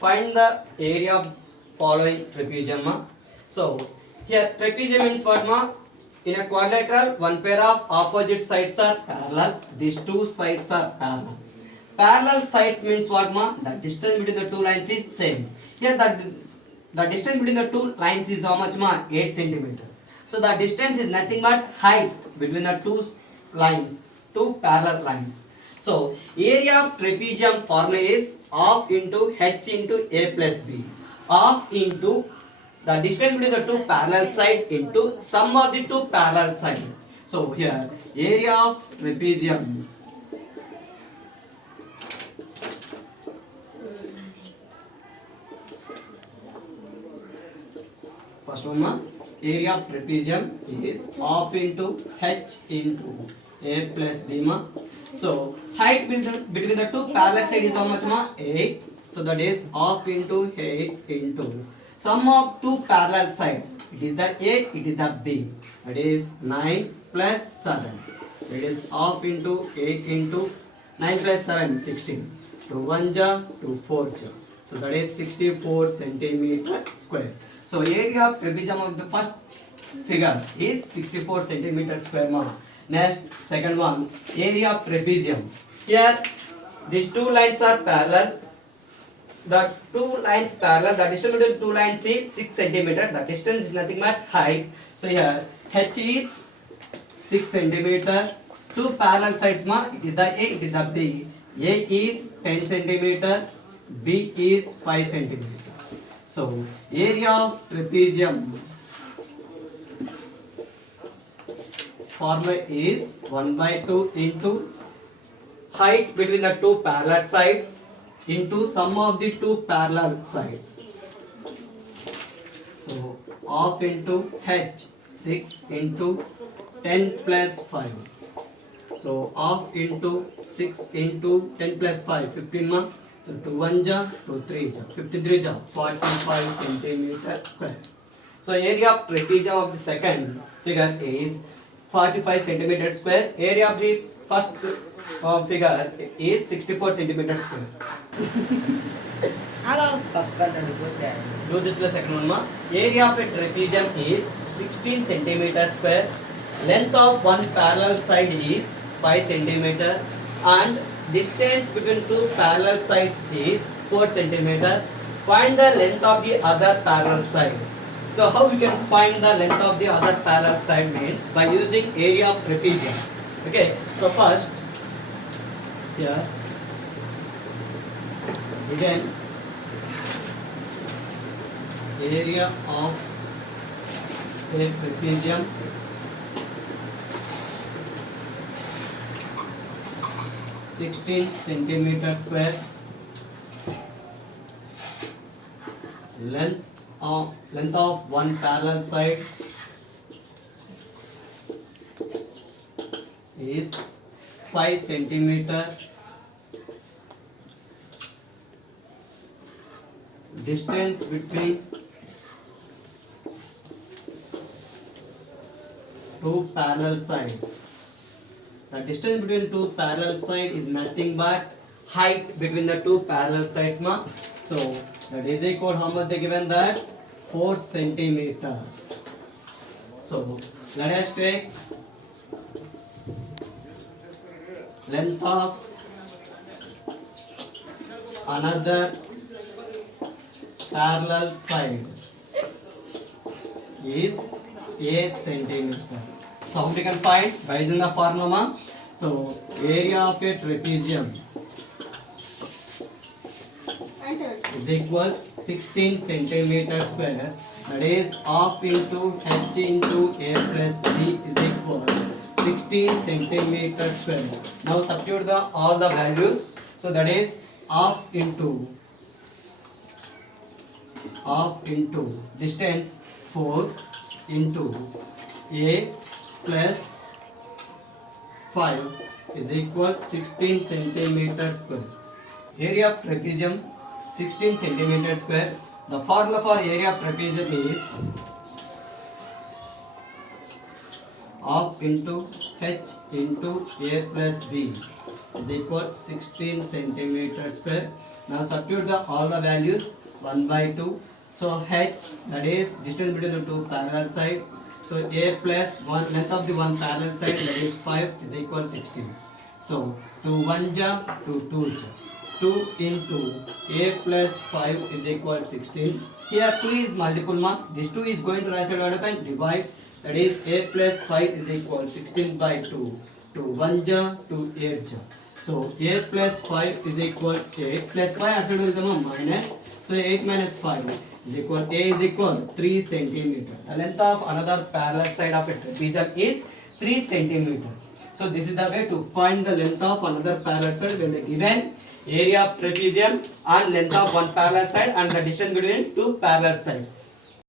Find the area of following trapezium. So here trapezium means what ma? In a quadrilateral, one pair of opposite sides are parallel. These two sides are parallel. Parallel sides means what ma? The distance between the two lines is same. Here the distance between the two lines is how much ma? 8 centimeter. So the distance is nothing but height between the two lines, two parallel lines. So area of trapezium formula is half into h into a plus b. Half into the distance between the two parallel side into sum of the two parallel side. So here area of trapezium first one area of trapezium is half into h into a plus b ma. So height between the two parallel side is how much ma? 8. So that is half into 8 into sum of two parallel sides. It is the a, it is the b. That is 9 plus 7. It is half into 8 into 9 plus 7 16. 2 1 ja, 2 4 ja. So that is 64 centimeter square. So area of trapezium of the first figure is 64 centimeter square ma. Next second one area of trapezium. Here these two lines are parallel. The two lines parallel. The distance between two lines is 6 centimeter. The distance is nothing but height. So here h is 6 centimeter. Two parallel sides ma. It is the a, it is the b. A is 10 centimeter. B is 5 centimeter. So area of trapezium formula is 1 by 2 into height between the two parallel sides into sum of the two parallel sides. So half into h 6 into 10 plus 5. So half into 6 into 10 plus 5 15 ma. So 2 1 ja, 2 3 ja, 53 ja, 45 centimeter square. So area of trapezium of the second figure is 45 centimeter square. Area of the first figure is 64 centimeter square. Hello. Do this the second one ma. Area of a trapezium is 16 centimeter square. Length of one parallel side is 5 centimeter and distance between two parallel sides is 4 centimeter. Find the length of the other parallel side. So how we can find the length of the other parallel side means by using area of trapezium. Okay, so first here again area of a trapezium (16 centimeter square). Length of one parallel side is 5 centimeter. Distance between two parallel sides. The distance between two parallel sides is nothing but height between the two parallel sides ma. So that is equal how much they given that 4 centimeter. So let us take length of another parallel side is 8 centimeter. So how we can find by using the formula? So area of a trapezium is equal 16 centimeter square. That is half into h into a plus b is equal 16 centimeter square. Now substitute all the values. So that is half into distance 4 into a plus 5 is equal 16 centimeter square. Area of trapezium 16 centimeter square. The formula for area of trapezium is half into h into a plus b is equal 16 centimeter square. Now substitute the all the values 1 by 2. So h, that is distance between the two parallel side. So a plus 1 length of the one parallel side, that is 5, is equal 16. So 2 1 ja, 2 2 ja. 2 into a plus 5 is equal 16. Here 2 is multiple mark. This 2 is going to right side order and divide. That is a plus 5 is equal 16 by 2. 2 1 ja, 2 8 ja. So a plus 5 is equal 8 plus 5 outside will come minus. So 8 minus 5 is equal, a is equal 3 centimeter. The length of another parallel side of a trapezium is 3 centimeter. So this is the way to find the length of another parallel side when the given area of trapezium and length of one parallel side and the distance between two parallel sides.